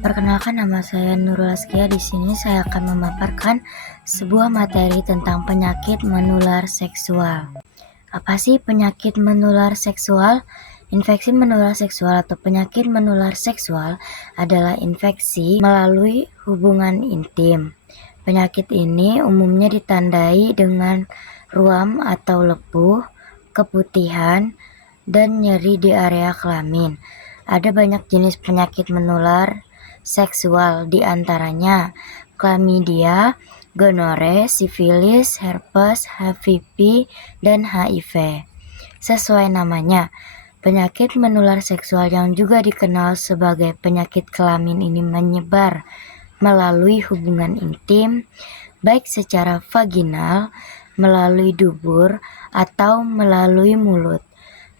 Perkenalkan, nama saya Nurul Askia. Di sini saya akan memaparkan sebuah materi tentang penyakit menular seksual. Apa sih penyakit menular seksual? Infeksi menular seksual atau penyakit menular seksual adalah infeksi melalui hubungan intim. Penyakit ini umumnya ditandai dengan ruam atau lepuh, keputihan, dan nyeri di area kelamin. Ada banyak jenis penyakit menular seksual, di antaranya chlamydia, gonore, sifilis, herpes, HPV, dan HIV. Sesuai namanya, penyakit menular seksual yang juga dikenal sebagai penyakit kelamin ini menyebar melalui hubungan intim, baik secara vaginal, melalui dubur, atau melalui mulut.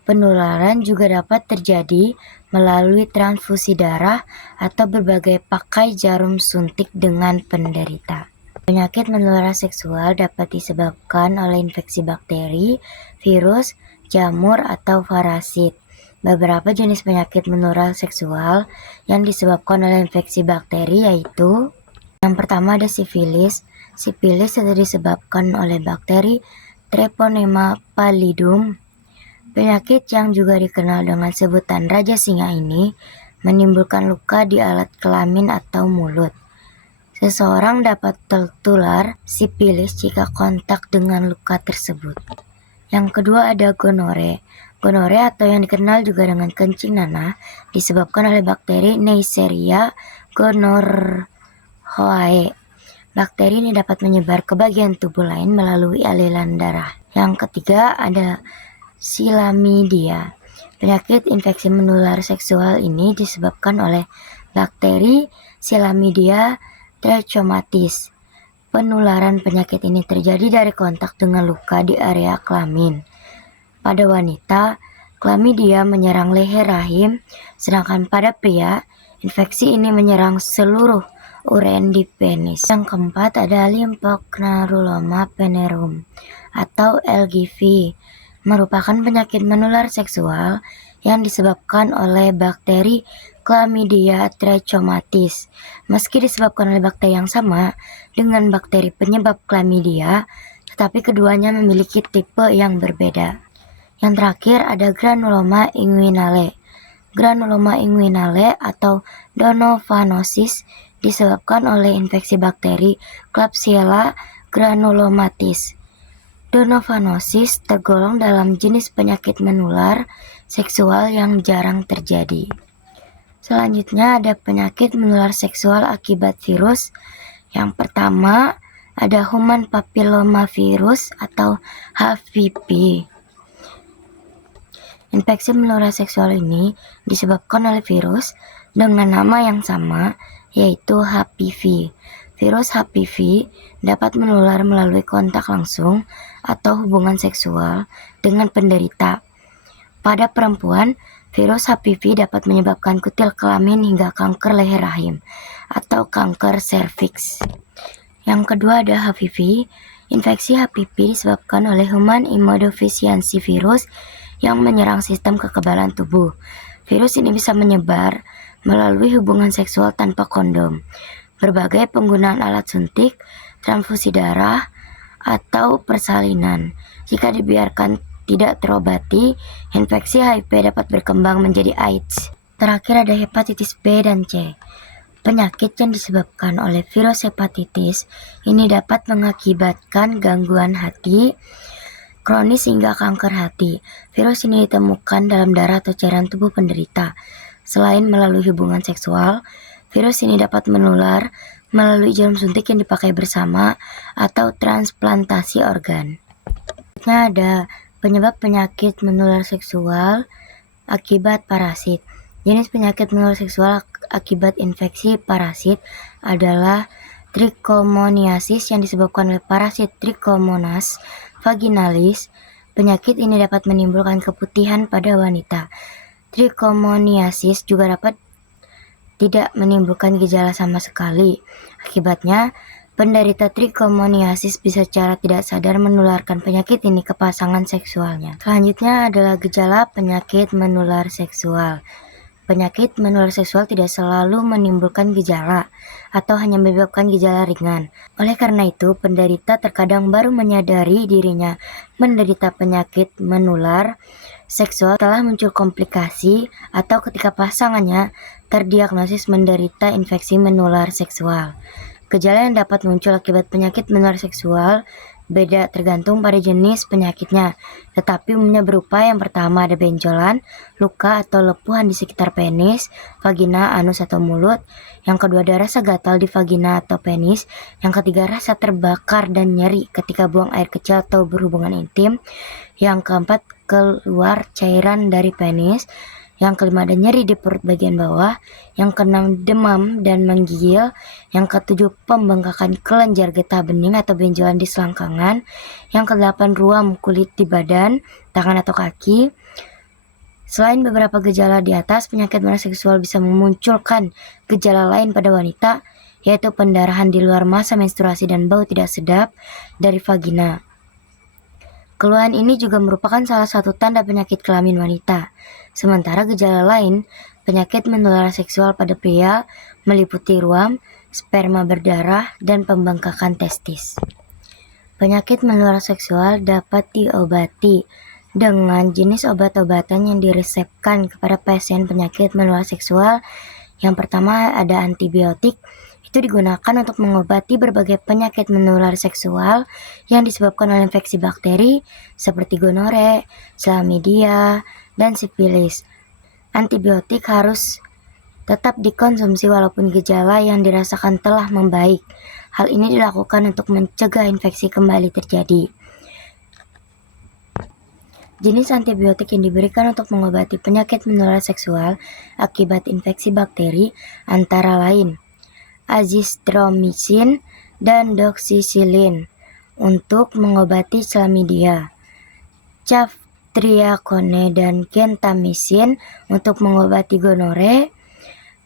Penularan juga dapat terjadi melalui transfusi darah atau berbagai pakai jarum suntik dengan penderita. Penyakit menular seksual dapat disebabkan oleh infeksi bakteri, virus, jamur, atau parasit. Beberapa jenis penyakit menular seksual yang disebabkan oleh infeksi bakteri yaitu: yang pertama ada sifilis. Sifilis itu disebabkan oleh bakteri Treponema pallidum. Penyakit yang juga dikenal dengan sebutan Raja Singa ini menimbulkan luka di alat kelamin atau mulut. Seseorang dapat tertular sifilis jika kontak dengan luka tersebut. Yang kedua ada gonore. Gonore atau yang dikenal juga dengan kencing nanah disebabkan oleh bakteri Neisseria gonorrhoeae. Bakteri ini dapat menyebar ke bagian tubuh lain melalui aliran darah. Yang ketiga ada chlamydia. Penyakit infeksi menular seksual ini disebabkan oleh bakteri Chlamydia trachomatis. Penularan penyakit ini terjadi dari kontak dengan luka di area kelamin. Pada wanita, chlamydia menyerang leher rahim, sedangkan pada pria, infeksi ini menyerang seluruh urean di penis. Yang keempat ada Lymphocnaruloma venereum atau LGV, merupakan penyakit menular seksual yang disebabkan oleh bakteri Chlamydia trachomatis. Meski disebabkan oleh bakteri yang sama dengan bakteri penyebab chlamydia, tetapi keduanya memiliki tipe yang berbeda. Yang terakhir ada granuloma inguinale. Granuloma inguinale atau donovanosis disebabkan oleh infeksi bakteri Klebsiella granulomatis. Donovanosis tergolong dalam jenis penyakit menular seksual yang jarang terjadi. Selanjutnya ada penyakit menular seksual akibat virus. Yang pertama ada human papillomavirus atau HPV. Infeksi menular seksual ini disebabkan oleh virus dengan nama yang sama, yaitu HPV. Virus HPV dapat menular melalui kontak langsung atau hubungan seksual dengan penderita. Pada perempuan, virus HPV dapat menyebabkan kutil kelamin hingga kanker leher rahim atau kanker serviks. Yang kedua ada HPV. Infeksi HPV disebabkan oleh Human Immunodeficiency Virus yang menyerang sistem kekebalan tubuh. Virus ini bisa menyebar melalui hubungan seksual tanpa kondom, berbagai penggunaan alat suntik, transfusi darah, atau persalinan. Jika dibiarkan tidak terobati, infeksi HIV dapat berkembang menjadi AIDS. Terakhir ada hepatitis B dan C. Penyakit yang disebabkan oleh virus hepatitis ini dapat mengakibatkan gangguan hati kronis hingga kanker hati. Virus ini ditemukan dalam darah atau cairan tubuh penderita. Selain melalui hubungan seksual, virus ini dapat menular melalui jarum suntik yang dipakai bersama atau transplantasi organ. Ada penyebab penyakit menular seksual akibat parasit. Jenis penyakit menular seksual akibat infeksi parasit adalah trichomoniasis yang disebabkan oleh parasit Trichomonas vaginalis. Penyakit ini dapat menimbulkan keputihan pada wanita. Trichomoniasis juga dapat tidak menimbulkan gejala sama sekali. Akibatnya, penderita trichomoniasis bisa secara tidak sadar menularkan penyakit ini ke pasangan seksualnya. Selanjutnya adalah gejala penyakit menular seksual. Penyakit menular seksual tidak selalu menimbulkan gejala atau hanya menyebabkan gejala ringan. Oleh karena itu, penderita terkadang baru menyadari dirinya menderita penyakit menular seksual setelah muncul komplikasi atau ketika pasangannya terdiagnosis menderita infeksi menular seksual. Gejala yang dapat muncul akibat penyakit menular seksual beda tergantung pada jenis penyakitnya, tetapi umumnya berupa yang pertama ada benjolan, luka atau lepuhan di sekitar penis, vagina, anus atau mulut. Yang kedua ada rasa gatal di vagina atau penis. Yang ketiga rasa terbakar dan nyeri ketika buang air kecil atau berhubungan intim. Yang keempat keluar cairan dari penis. Yang kelima ada nyeri di perut bagian bawah. Yang keenam demam dan menggigil. Yang ketujuh pembengkakan kelenjar getah bening atau benjolan di selangkangan. Yang kedelapan ruam kulit di badan, tangan atau kaki. Selain beberapa gejala di atas, penyakit menular seksual bisa memunculkan gejala lain pada wanita, yaitu pendarahan di luar masa menstruasi dan bau tidak sedap dari vagina. Keluhan ini juga merupakan salah satu tanda penyakit kelamin wanita. Sementara gejala lain, penyakit menular seksual pada pria meliputi ruam, sperma berdarah, dan pembengkakan testis. Penyakit menular seksual dapat diobati dengan jenis obat-obatan yang diresepkan kepada pasien penyakit menular seksual. Yang pertama ada antibiotik. Itu digunakan untuk mengobati berbagai penyakit menular seksual yang disebabkan oleh infeksi bakteri seperti gonore, chlamydia, dan sifilis. Antibiotik harus tetap dikonsumsi walaupun gejala yang dirasakan telah membaik. Hal ini dilakukan untuk mencegah infeksi kembali terjadi. Jenis antibiotik yang diberikan untuk mengobati penyakit menular seksual akibat infeksi bakteri antara lain azithromycin dan doxycycline untuk mengobati chlamydia, ceftriaxone dan gentamicin untuk mengobati gonore,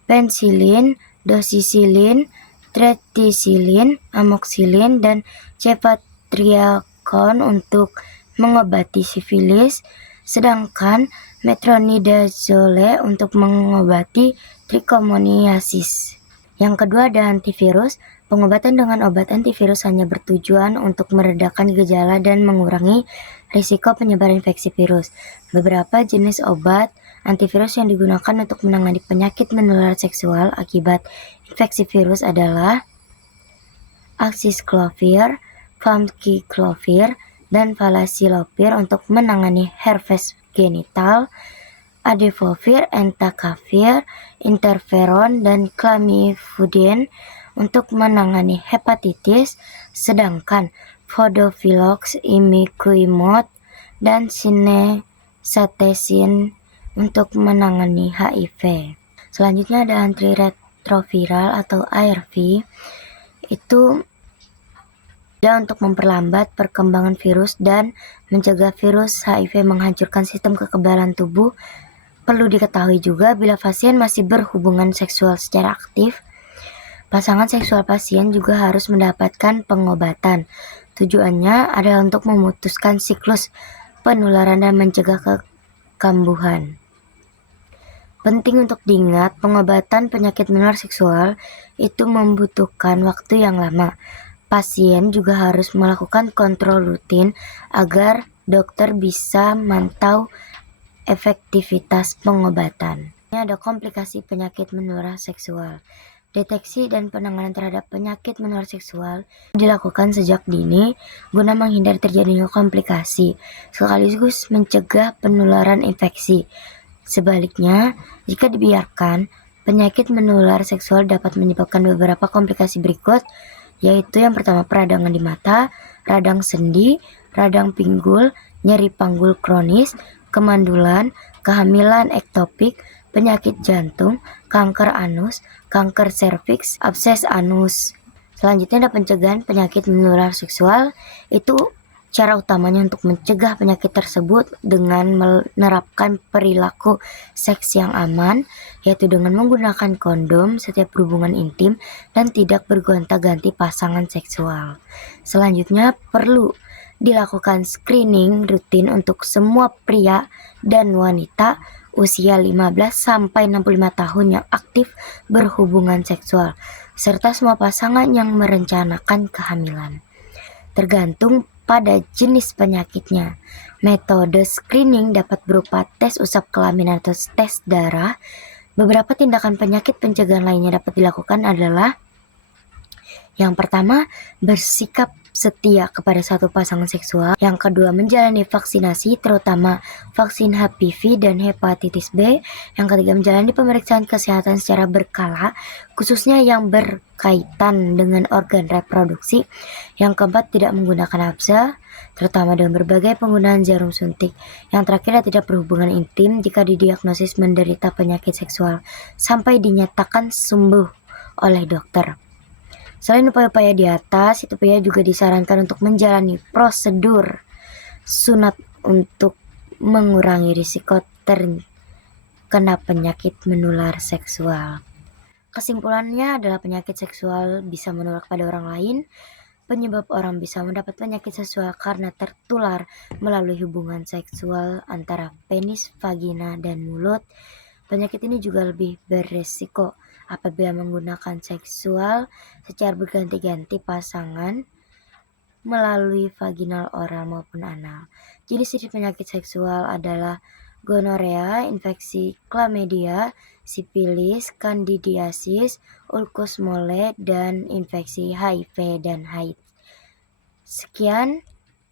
penicillin, doxycycline, tetracycline, amoxicillin, dan ceftriaxone untuk mengobati sifilis, sedangkan metronidazole untuk mengobati trichomoniasis. Yang kedua ada antivirus. Pengobatan dengan obat antivirus hanya bertujuan untuk meredakan gejala dan mengurangi risiko penyebaran infeksi virus. Beberapa jenis obat antivirus yang digunakan untuk menangani penyakit menular seksual akibat infeksi virus adalah acyclovir, famciclovir, dan valacyclovir untuk menangani herpes genital, adefovir, entecavir, interferon, dan clamifudin untuk menangani hepatitis, sedangkan vodoflox, imiquimod, dan sinestatin untuk menangani HIV. Selanjutnya ada antiretroviral atau ARV. Itu untuk memperlambat perkembangan virus dan mencegah virus HIV menghancurkan sistem kekebalan tubuh. Perlu diketahui juga bila pasien masih berhubungan seksual secara aktif, pasangan seksual pasien juga harus mendapatkan pengobatan. Tujuannya adalah untuk memutuskan siklus penularan dan mencegah kekambuhan. Penting untuk diingat, pengobatan penyakit menular seksual itu membutuhkan waktu yang lama. Pasien juga harus melakukan kontrol rutin agar dokter bisa mantau efektivitas pengobatan. Ini ada komplikasi penyakit menular seksual. Deteksi dan penanganan terhadap penyakit menular seksual dilakukan sejak dini guna menghindari terjadinya komplikasi, sekaligus mencegah penularan infeksi. Sebaliknya, jika dibiarkan, penyakit menular seksual dapat menyebabkan beberapa komplikasi berikut, yaitu yang pertama peradangan di mata, radang sendi, radang pinggul, nyeri panggul kronis, kemandulan, kehamilan ektopik, penyakit jantung, kanker anus, kanker serviks, abses anus. Selanjutnya ada pencegahan penyakit menular seksual. Itu cara utamanya untuk mencegah penyakit tersebut dengan menerapkan perilaku seks yang aman, yaitu dengan menggunakan kondom setiap berhubungan intim dan tidak bergonta-ganti pasangan seksual. Selanjutnya perlu dilakukan screening rutin untuk semua pria dan wanita usia 15 sampai 65 tahun yang aktif berhubungan seksual, serta semua pasangan yang merencanakan kehamilan. Tergantung pada jenis penyakitnya. Metode screening dapat berupa tes usap kelamin atau tes darah. Beberapa tindakan penyakit pencegahan lainnya dapat dilakukan adalah: yang pertama, bersikap setia kepada satu pasangan seksual. Yang kedua, menjalani vaksinasi, terutama vaksin HPV dan hepatitis B. Yang ketiga, menjalani pemeriksaan kesehatan secara berkala, khususnya yang berkaitan dengan organ reproduksi. Yang keempat, tidak menggunakan HPV, terutama dengan berbagai penggunaan jarum suntik. Yang terakhir, tidak berhubungan intim jika didiagnosis menderita penyakit seksual sampai dinyatakan sembuh oleh dokter. Selain upaya-upaya di atas, itu pria juga disarankan untuk menjalani prosedur sunat untuk mengurangi risiko terkena penyakit menular seksual. Kesimpulannya adalah penyakit seksual bisa menular kepada orang lain. Penyebab orang bisa mendapat penyakit seksual karena tertular melalui hubungan seksual antara penis, vagina, dan mulut. Penyakit ini juga lebih beresiko apabila menggunakan seksual secara berganti-ganti pasangan melalui vaginal, oral, maupun anal. Jenis-jenis penyakit seksual adalah gonorea, infeksi chlamydia, sipilis, kandidiasis, ulkus mole, dan infeksi HIV dan AIDS. Sekian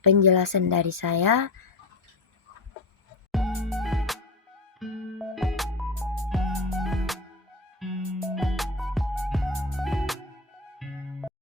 penjelasan dari saya.